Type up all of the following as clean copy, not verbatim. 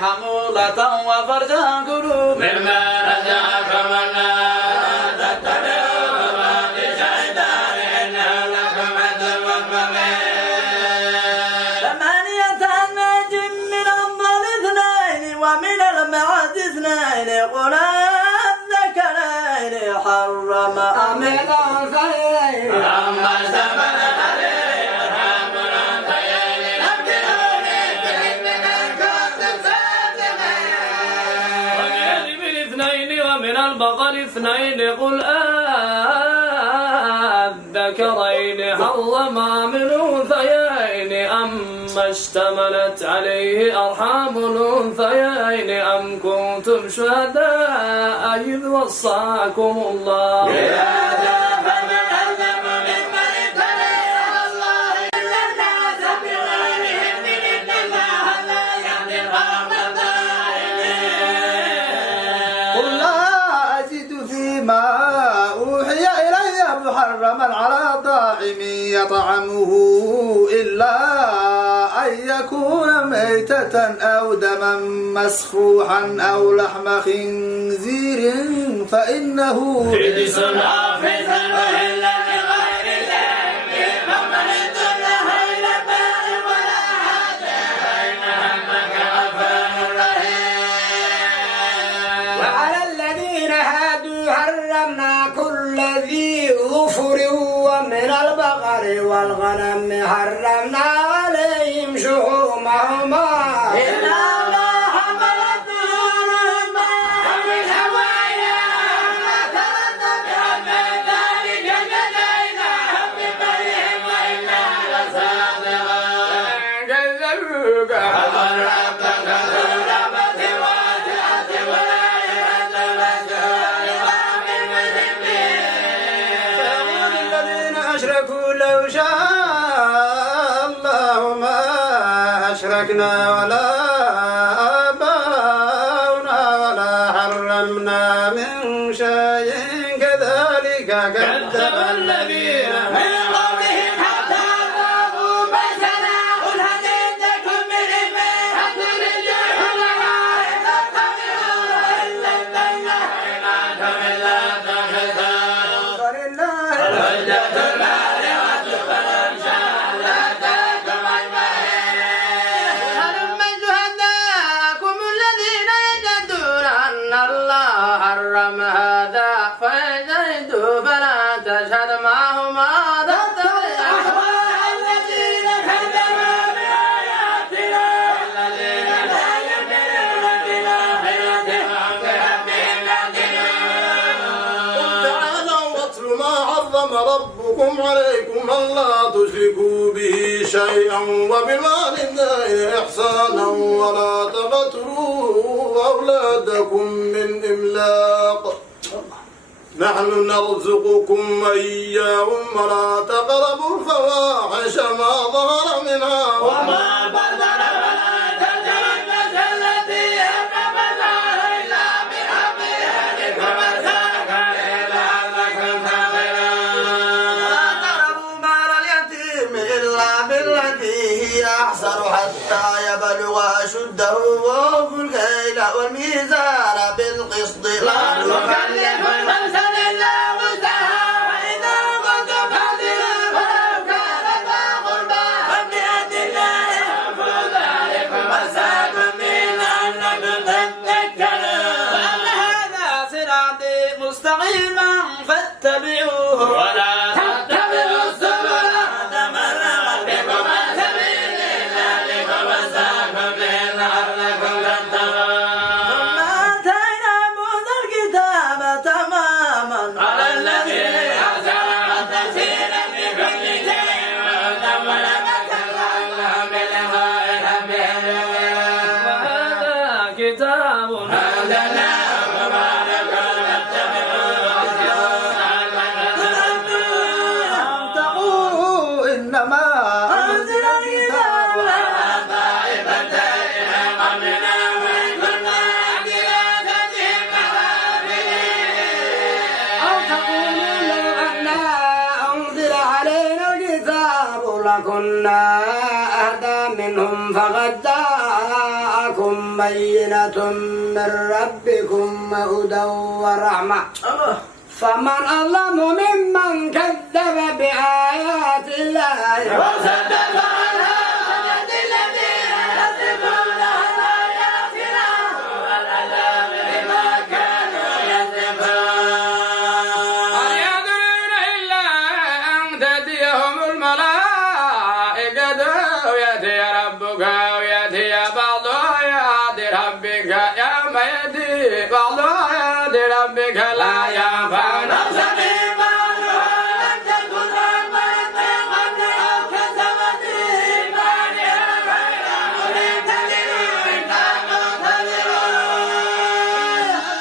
حمولة وفرجا قلوب مما رجاكم الله تتبعوا ما بشيطان إنه لكم عدو مبين. 8 نجم من أفضل 2 ومن المعز 2 قل الذكرين حرم أم الأنثيين أما اشتمل عليه أرحام الأنثيين نبئوني بعلم إن كنتم صادقين. ومن الإبل 2 ومن البقر 2 قل الذكرين حرم أم الأنثيين أما اشتملت عليه أرحام الأنثيين أم كنتم شهداء إذ وصاكم الله بهذا فمن أظلم ممن افترى على الله إلا الناس بغير علم إن الله لا يهدي القوم الظالمين. قل لا أجد فيما أوحي إلي محرما على طاعم يطعمه إلا أن يكون ميتة أو دما مسفوحا أو لحم خنزير فإنه رجس أو فسق إلا لغير العلم فمن اضطر غير باغ ولا عاد فإن ربك غفور رحيم. وعلى الذين هادوا حرمنا كل ذي ظفر ومن البقر والغنم حرمنا عليهم شحومهما إلا ما حملت ظهورهما أو الحوايا ما تردد بهم ذلك جزيناهم ببغيهم وإنا لصادقون. كذبوك فمن ربك ذو رحمة واسعة ولا يرد مسؤول وهم المسلمين. فيقول الذين أشركوا لو شاء الله ما أشركنا ولا آباؤنا ولا حرمنا من شيء كذلك كذب الذين من قولهم حتى ذاقوا بأسنا قل هل عندكم من علم أتخرجوه لنا إن تتبعون إلا الظن إن أنتم إلا تخرجون. فلله حجة البالغة فلن شهادتكم أجمعين. هلم شهداءكم الذين يشهدون أن الله حرم هذا فشهدوا فلا تشهد معهما تتبع أهواء الذين كذبوا بآياتنا والذين لا يؤمنون بالآخرة هم بربهم يعدلون. تعالوا واتل ما حرم ربكم عليكم ألا تشركوا به شيئا وبالوالدين إحسانا ولا تقتلوا أولادكم من إملاق نحن نرزقكم وإياهم ولا تقربوا الفواحش ما ظهر منها وما بطن ولا تتربص التي حرمت إلا بحق أهلكم الساكن لعلكم تعقلون. لا تقربوا مال اليتيم إلا بالتي هي أحسن حتى يبلغ أشده وأوفوا الكيل والميزان بالقسط لا نكلف نفسا إلا وسعها وإذا كنتم فاعدلوا ولو كان ذا قربى وبيد الله أوفوا ذلكم وصاكم به لعلكم تذكرون. وأن هذا صراطي مستقيما فاتبعوه ولا تتبعوا السبل فتفرق بكم عن سبيله ذلكم وصاكم به لعلكم تتقون. ثم آتينا موسى الكتاب تماما على الذين يحذرون التفسير بكل شيء وهدى ورحمة لعلهم بلقاء ربهم يؤمنون. وهذا كتاب أنزلناه مبارك فاتبعوه أن تقولوا إنما أنزل الكتاب على طائفتين قبلنا وإن كنا إلى ذاتهم لغافلين. أو تقولوا لو أنا أنزل علينا الكتاب لكنا أهدى منهم فقد جاءكم جاءكم بينة من ربكم وهدى ورحمة فمن أظلم ممن كذب بآيات الله وصدق عنها وجد الذين يصدقون عن آياتنا والعذاب بما كانوا يصدقون. هل ينظرون إلا أن تأتيهم الملائكة أو يأتي ربك أو يأتي بعض آيات ربك يوم يأتي بعض آيات ربك لا ينفع نفسا إيمانها لم تكن آمنت من قبل أو كسبت في إيمانها خيرا قل انتظروا إنا منتظرون.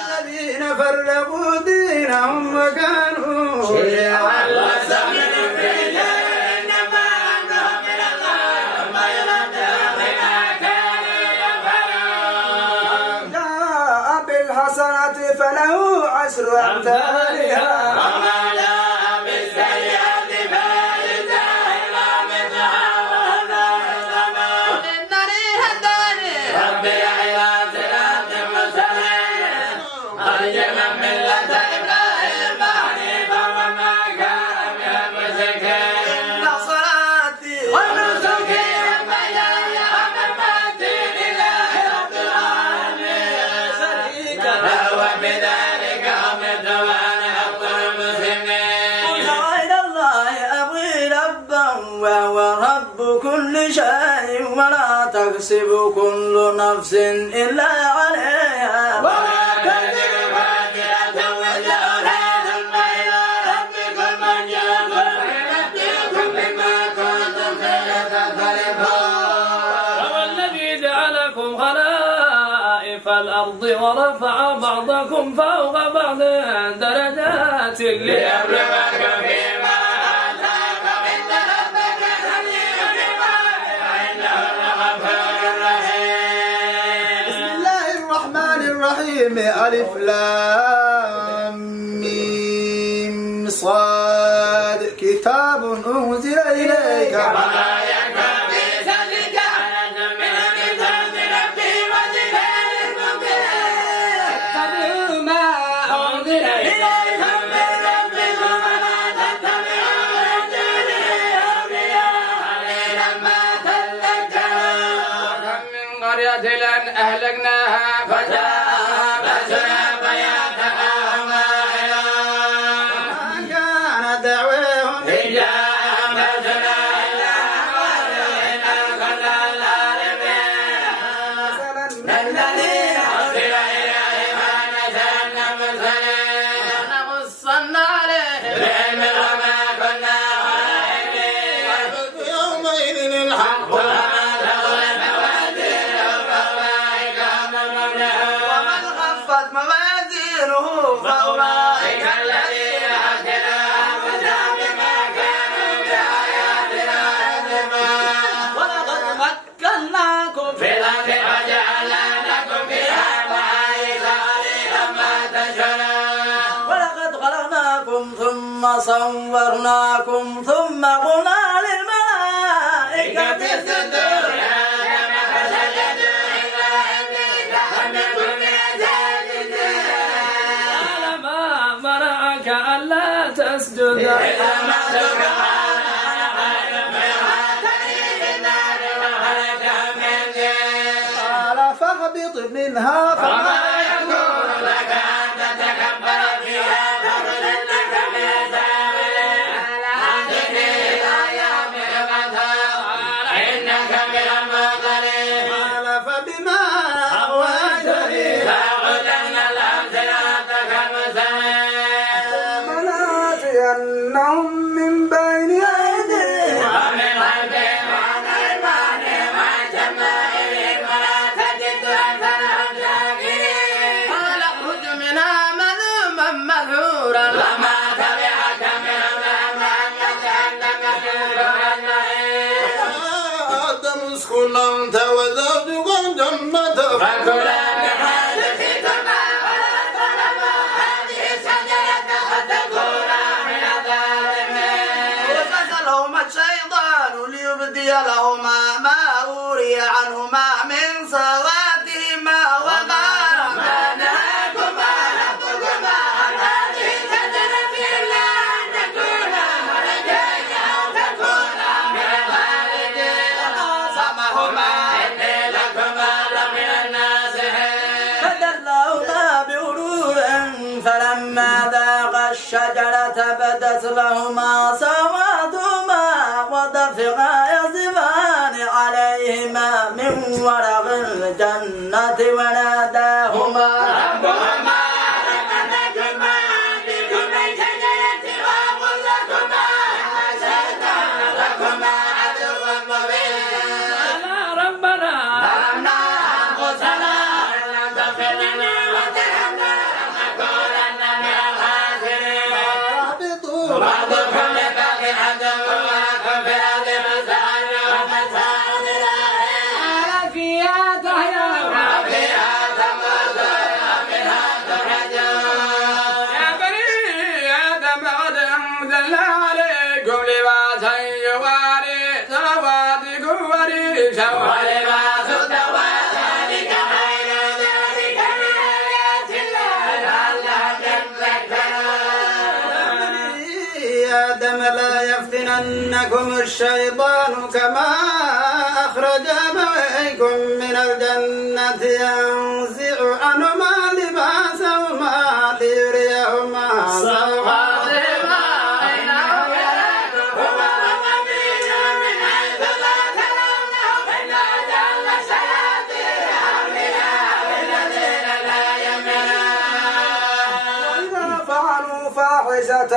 الذين فرقوا دينهم وكانوا شيعا لست منهم في شيء إنما أمرهم إلى الله ثم ينبئهم بما كانوا يفعلون. جاء بالحسنة فله عشر أمثالها وما جاء بالسيئة فيجزى إلا مثلها وهم لا يظلمون. إنني هداني ربي إلى صراط مستقيم مرجما ملة إبراهيم حنيفا وما كان من المشركين. إن صلاتي ونسكي ومحياي ومماتي لله رب العالمين شريكا له وبذلك أمرت وأنا أول المسلمين. غير الله أبغي ربا وهو رب كل شيء ولا تكسب كل نفس إلا عليها ولا تزر وازرة وزر أخرى ثم إلى ربكم مرجعكم فينبئكم بما كنتم فيه تختلفون. هو الذي جعلكم خلائف الأرض ورفع بعضكم فوق بعض درجات ليبلغكم فيما آتاكم إن ربك خبير بما إنه لغفور رحيم. بسم الله الرحمن الرحيم ألف لام ميم صاد كتاب أنزل إليك وما يكن في ذلك أحد من كتاب ربي وذكر المبين. اتبعوا ما أنزل إليكم من ربكم ولا تتبعوا من دونه أولياء قليلا ما تذكرون. وكم من قرية أهلكناها فجاء بأسنا بياتا وهم نائمون. فما كان دعواهم إذا بأسنا إلا إنا كنا ظالمين. الذين أرسل إليهم نزلنا مرسلين ونقصن عليهم بعلم وما كنا غائبين. يومئذ الحق وما ثقلت موازينه فأولئك هم المفلحون. ومن خفت موازينه فأولئك الذين أخذنا أنفسهم بما كانوا بآياتنا يظلمون. ولقد مكناكم في الأرض وجعلنا لكم فيها معايش قليلا ما تشكرون. ولقد خلقناكم ثم صورناكم ثم قلنا للملائكة اسجدوا لآدم فسجدوا إلا إبليس لم يكن من الساجدين. قال ما منعك ألا تسجد إذا ما سبحان أنا خير منها تجري في النار وخلقها من دين. قال فاهبط منها وما يكون لك أن تتكبر فيها فخذ إنك من الساغرين. أنزلني إلى يوم يبعثون إنك من المنظرين. قال فبما أغويتني لأقعدن لهم صراطك المستقيم. ولآتينهم من بين أيديهم ومن خلفهم وعن أيمانهم وعن شمائلهم ولا تجد أكثرهم شاكرين. قال اخرج منها مذءوما مدحورا وما تبعك منهم إلا أنك أنك تنكر أجمعين. آدم اسكن أنت وزوجك الجنة فكلا من حيث شئتما ولا تقربا هذه الشجرة فتكونا من الظالمين. وفزلهما الشيطان ليبدي لهما ما أوري عنهما من الجنة وناداهما ربهما ألم نكن بكم من شجرة وأقل لكما الشيطان لكما عدو مبين قال ربنا ظلمنا أنفسنا وإن لم تغفر لنا وترحمنا لنكونن من الخاسرين اهبطوا بعضكم لبعض عدو ولكم في الأرض مستقر ومتاع إلى حين فيها تحيا وفيها تموتون ومنها تخرجون يا بني آدم قد أنزلنا عليكم لباسا يواري سواتكم وريشا ولباس التقوى ذلك خير ذلك من آيات الله لعلهم يتذكرون بني آدم لا يفتننكم الشيطان كما أخرج أبويكم من الجنة ينزع عنهما لباسهما ليريهما سوآتهما إنه يراكم هو وقبيله من حيث لا ترونهم إنا جعلنا الشياطين أولياء للذين لا يؤمنون وإذا فعلوا فاحشة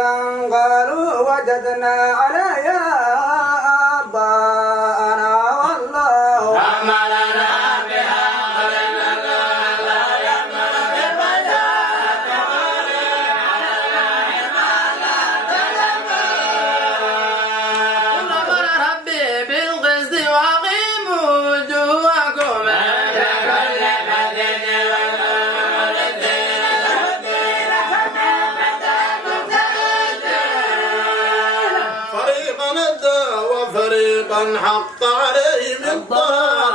قالوا وجدنا عليها آباءنا والله أمرنا بها قلنا الله لا يأمر بالفحشاء وقولوا على الله ما لا تعلمون أمر ربي بالقسط وأقيموا وجوهكم عند كل مسجد واذكروا الذين الذين فتحوا فريقا هدى وفريقا حق عليهم الضلال